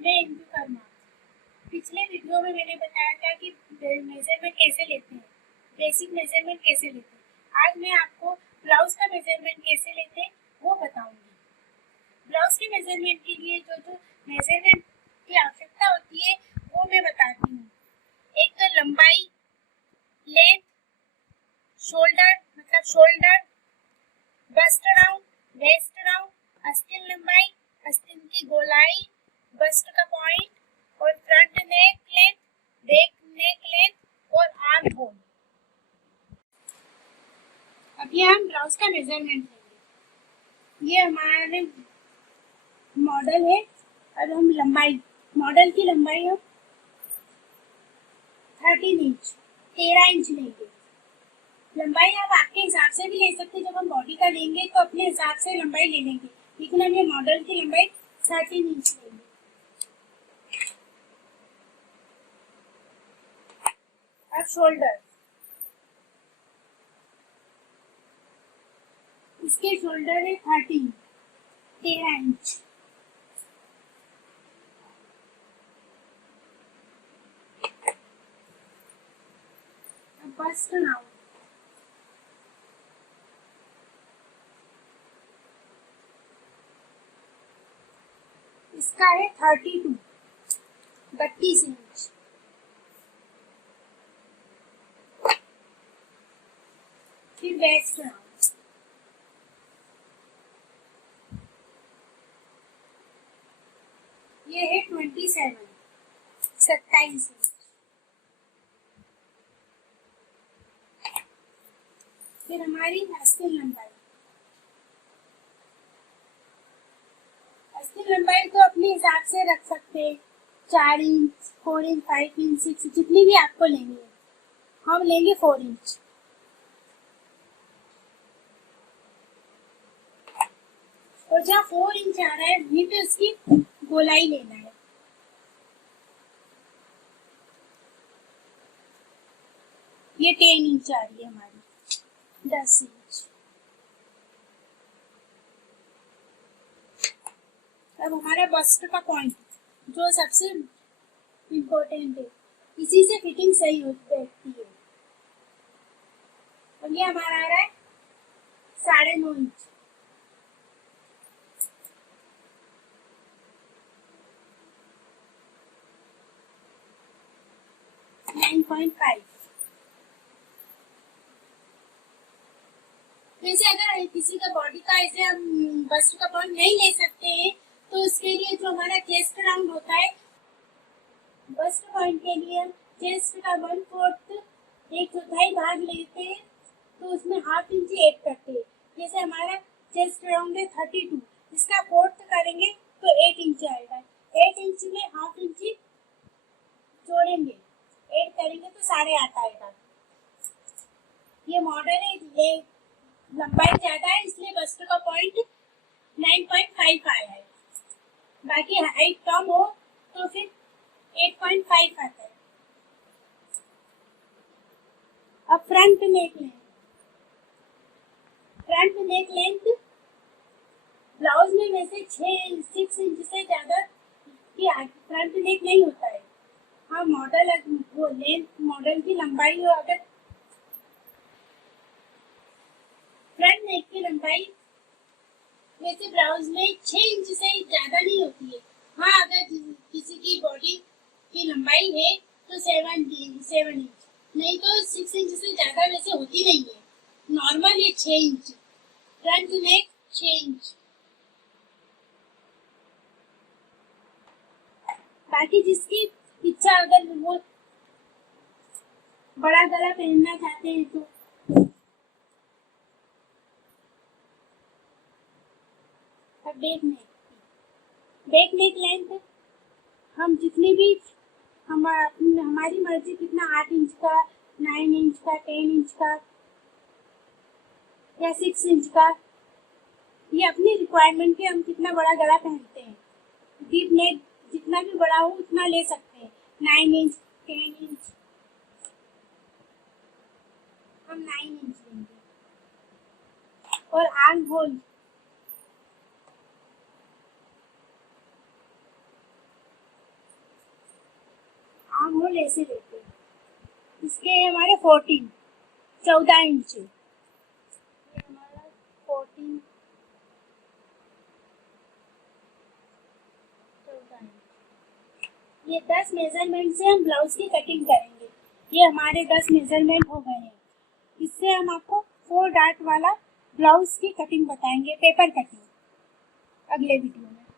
मैं इंदु कर्मा। पिछले वीडियो में मैंने बताया था कि मेजरमेंट कैसे लेते हैं, बेसिक मेजरमेंट कैसे लेते हैं। आज मैं आपको ब्लाउज का मेजरमेंट कैसे लेते हैं वो बताऊंगी। ब्लाउज के मेजरमेंट के लिए जो मेजरमेंट की आवश्यकता होती है वो मैं बताती हूँ। एक तो लंबाई, लेंथ, शोल्डर मतलब shoulder, bust round, waist round, आस्तीन लंबाई, आस्तीन की गोलाई, बस्ट का पॉइंट और front neck length, back neck length और आर्म होल। अभी हम ब्लाउज का मेजरमेंट लेंगे। ये हमारे मॉडल है। अब हम लंबाई, मॉडल की लंबाई हम 13 इंच 13 इंच लेंगे। लंबाई आप आपके हिसाब से भी ले सकते हैं। जब हम बॉडी का लेंगे तो अपने हिसाब से लंबाई ले लेंगे, लेकिन हम ये मॉडल की लंबाई 13 इंच लेंगे। अब शोल्डर, इसके शोल्डर है 13 इंच। अब बस्ट राउंड, इसका है 32 इंच। फिर वेस्ट राउंड, ये है 27 इंच। फिर हमारी आस्तीन लंबाई, आस्तीन लंबाई तो अपने हिसाब से रख सकते हैं, 4 इंच, 4 इंच, 5 इंच, 6 जितनी भी आपको लेनी है। हम लेंगे 4 इंच। और जहाँ 4 इंच आ रहा है वहीं पे उसकी गोलाई लेना है। ये 10 इंच आ रही है हमारी, 10 इंच। अब हमारा बस्ट का पॉइंट जो सबसे इम्पोर्टेंट है, इसी से फिटिंग सही बैठती है। और ये हमारा आ रहा है 9.5 इंच। वैसे अगर किसी का बॉडी का ऐसे हम बस्ट का पॉइंट नहीं ले सकते हैं तो उसके लिए जो हमारा चेस्ट राउंड होता है, बस्ट पॉइंट के लिए हम चेस्ट का 1/4 1/4 भाग लेते हैं, तो उसमें ½ इंच ऐड करते हैं। जैसे हमारा चेस्ट राउंड है 32, इसका 1/4 करेंगे तो 8 इंच आएगा। 8 इंच में ½ इंच जोड़ेंगे, ऐड करेंगे तो 8.5 आएगा। ये मॉडल है, ये लंबाई ज्यादा है इसलिए बस्ट का पॉइंट 9.5 आया है। बाकी हाइट कम हो तो फिर 8.5 आता है। अब front neck length, front neck length blouse में वैसे 6 इंच से ज्यादा की फ्रंट नेक नहीं होता है। हाँ, मॉडल वो लेंथ मॉडल की लंबाई हो, अगर फ्रंट नेक की लंबाई वैसे ब्लाउज में 6 इंच से ज्यादा नहीं होती है। हाँ, अगर किसी की बॉडी की लंबाई है तो 7 इंच, नहीं तो 6 इंच से ज्यादा वैसे होती नहीं है। नॉर्मल ये 6 इंच, फ्रंट नेक 6 इंच। बाकी जिसकी इच्छा, अगर वो बड़ा गला पहनना चाहते हैं तो बैक नेक लेंथ हम जितनी भी हमारी मर्जी, कितना 8 इंच का, 9 इंच का, 10 इंच का या 6 इंच का, ये अपनी रिक्वायरमेंट के हम कितना बड़ा गला पहनते हैं। डीप नेक जितना भी बड़ा हो उतना ले सकते हैं, 9 इंच, 10 इंच। हम 9 इंच लेंगे। और आर्म होल, होल ऐसे लेते हैं। इसके हमारे 14 इंच है। ये हमारा 14 14 इंच। ये 10 मेजरमेंट से हम ब्लाउज की कटिंग करेंगे। ये हमारे 10 मेजरमेंट हो गए हैं। इससे हम आपको 4 डार्ट वाला ब्लाउज की कटिंग बताएंगे, पेपर कटिंग, अगले वीडियो में।